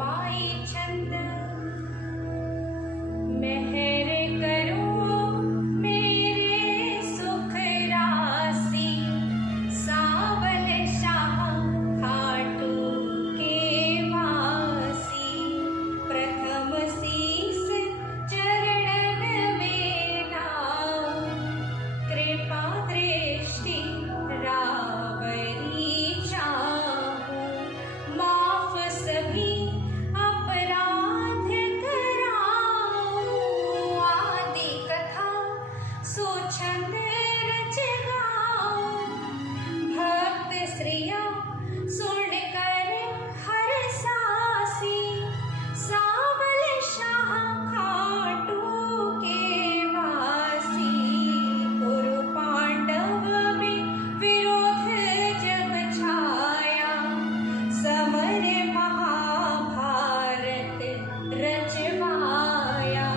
पाई चंद मेहर करो मेरे सुख राशि सावल शाह खाटू के वासी प्रथम शीस चरणन मेरा कृपा दृष्टि रावरी चाहूं माफ सभी अपराध कराऊं आदि कथा सुछंद रच गाऊं भक्त श्रिया सुन कर हर सासी सावल शाह खाटू के वासी कुरु पांडव में विरोध जब छाया समर महाभारत रचवाया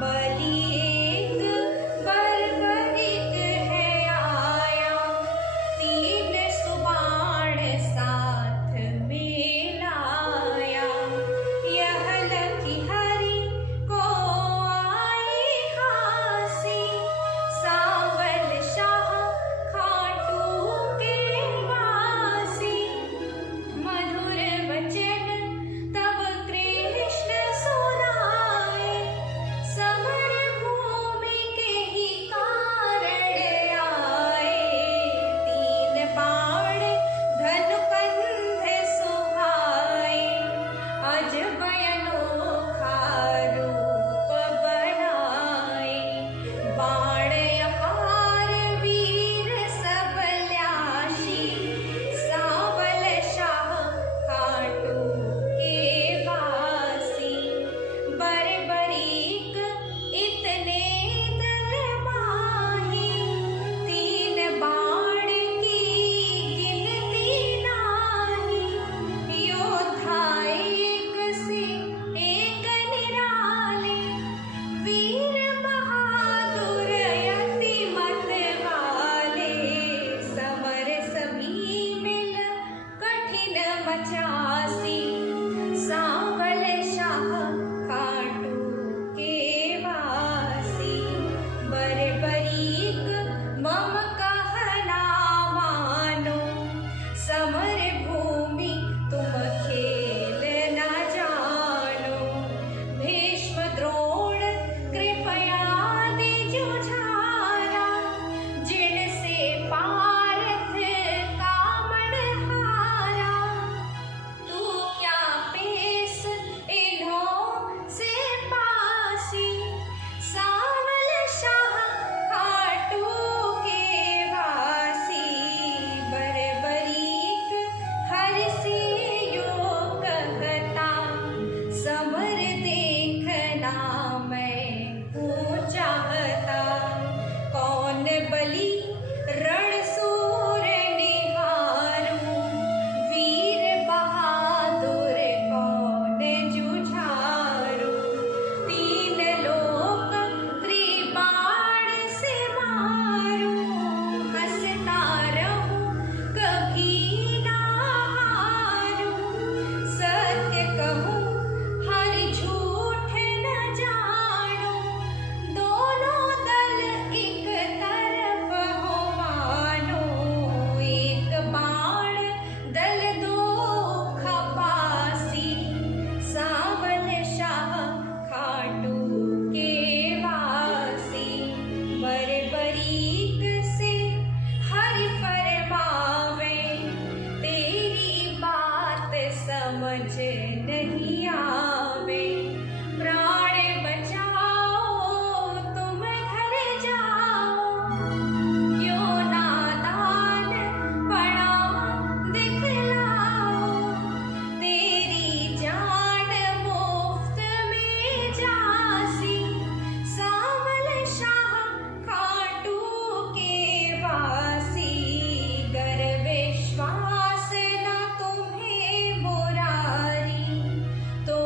बलि एक बर्बरिक है आया तीन सुबाण साथ में लाया यह लखी हरि को आई हासी सावल शाह खाटू के वासी मधुर वचन तब कृष्ण सुनाए समर भूमि के ही कारण आए तीन बाण धनुकंध सुहाए अजब अनोखा रूप बनाए बाण अपार वीर सबल्याशी सावल शाह खाटू के वासी बरबरीक इतने दल माही तीन बाण की गिनती नाही योद्धा एक से एक निराले वीर बहादुर अति मत वाले समर सभी मिल कठिन मचासी सावल शाह खाटू के वासी बरबरीक मम कहना मानो समर भूमि तुम खेल न जानो भीष्म द्रोण कृपया दिजुझारा जिनसे पारथ कामण हारा तू क्या पेश इन्हों से पासी सावल शाह खाटू के वासी बरबरीक हर से यो कहता समर देखना मैं हूँ चाहता कौन बलि रणसूर निहारूं वीर बहादुर कौन जुझारूं तीन लोक त्रिबाण से मारूं हंसता रहूं कभी ना हारूं सत्य कहूं हर झूठ न जानूं दोनों दल एक तरफ हो मानो एक बाण दल दो खपासी सावल शाह खाटू के वासी बरबरीक से हरि फरमावे तेरी बात समझ नहीं आवे प्राण बचाओ तुम घर जाओ क्यों नादान पड़ा दिखलाओ तेरी जान मुफ्त में जासी सावल शाह खाटू के वासी गर विश्वास न तुम्हें मुरारी तो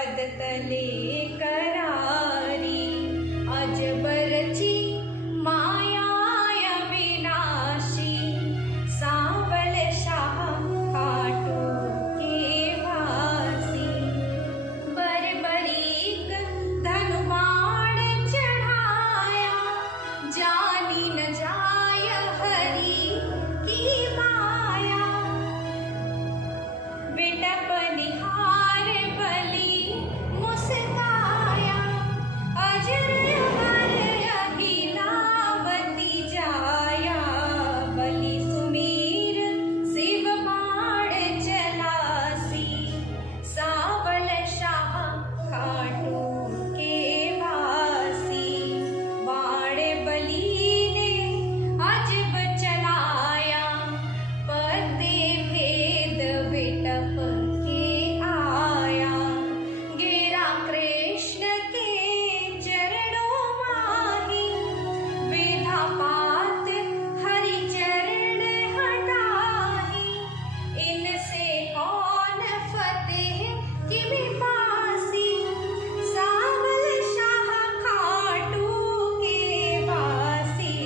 पद तले करारी अजबरची माया अविनाशी सांवल शाह खाटू के वासी बरबरीक धनुमाण चढ़ाया जानी न जाय हरि की माया विटप निहार बलि मुस्काया अजर अमर अभिलावती जाया बलि सुमीर शिव बाण चलासी सांवल शाह खाटू के वासी बाण बलि ने अजब चलाया पते भेद विटप के आया गिरा कृष्ण के चरणों माही विधा पात हरि चरण हटाही इनसे कौन फतेह किमि पासी सांवल शाह खाटू के वासी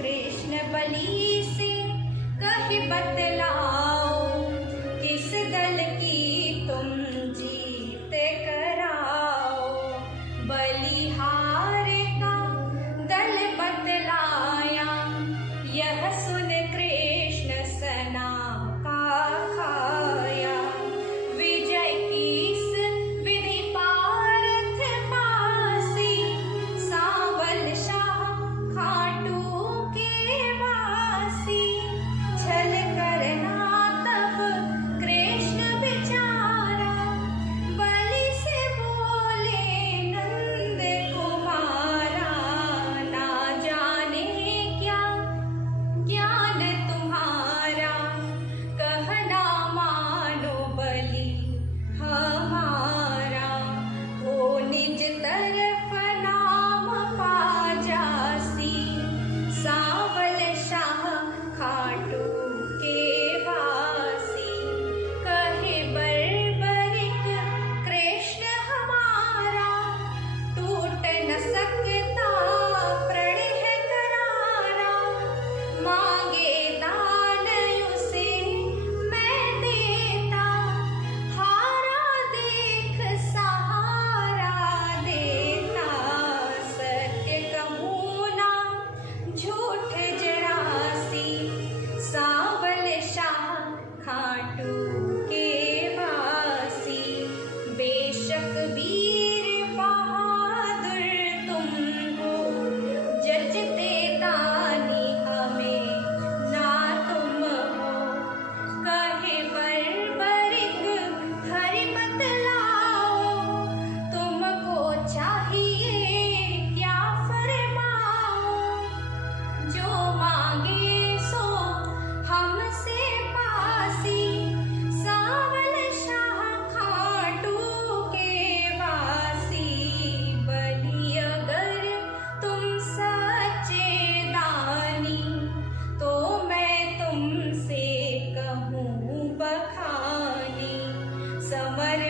कृष्ण बलि से कहि बतलाओ किस दल की तुम जीत कराओ बलिहार का दल बतलाया यह सुन कृष्ण सना का खाया विजय कीस विधि पारथ पासी सांवल शाह खाटू के वासी छल करना तब कृष्ण बिचारा बलि से बोले नंद कुमारा ना जाने क्या ज्ञान तुम्हारा कहना मानो बलि हमारा हो निज तरफ नाम पा जासी सांवल शाह खाटू के वासी कहे बर्बरिक कृष्ण हमारा टूट न सकता प्रण है करारा मांगे दान उसे मैं देता हारा देख सहारा देता सत्य कहूँ ना झूठ जरासी सांवल शाह खाटू के वासी बेशक वीर बहादुर तुम हो जचते दानी हमें ना तुम हो कहे बर्बरिक हरि बतलाओ तुमको चाहिए क्या फरमाओ जो मांगे सो हमसे पासी सांवल शाह खाटू के वासी बलि अगर तुम सच्चे दानी तो मैं तुमसे कहूँ बखानी समर